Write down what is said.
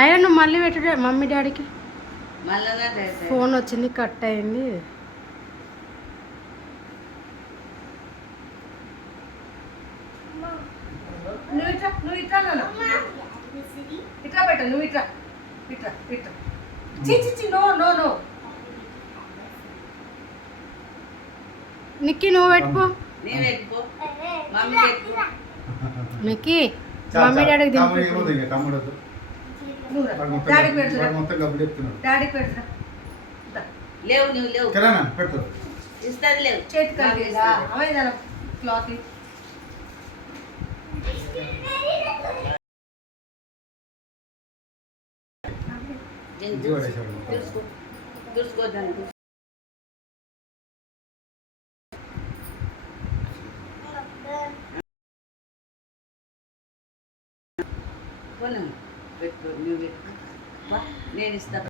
అయ్యా నువ్వు మళ్ళీ పెట్టు మమ్మీ డాడీకి ఫోన్ వచ్చింది కట్ అయింది. నువ్వు ఇట్లా పెట్ట నువ్వు ఇట్లా ఇట్లా ఇట్లా చి నో నో నో నిక్కి నువ్వు పెట్టుకో. నిక్కి మమ్మీ డాడీకి డాడీకి పెడతా లేవు నువ్వు లేవు ఇస్తుంది లేవు చేతి కలిగేదా క్లాత్ తుడుచుకోద్దాను పెట్టు నువ్వు పెట్టు నేను ఇస్తాను.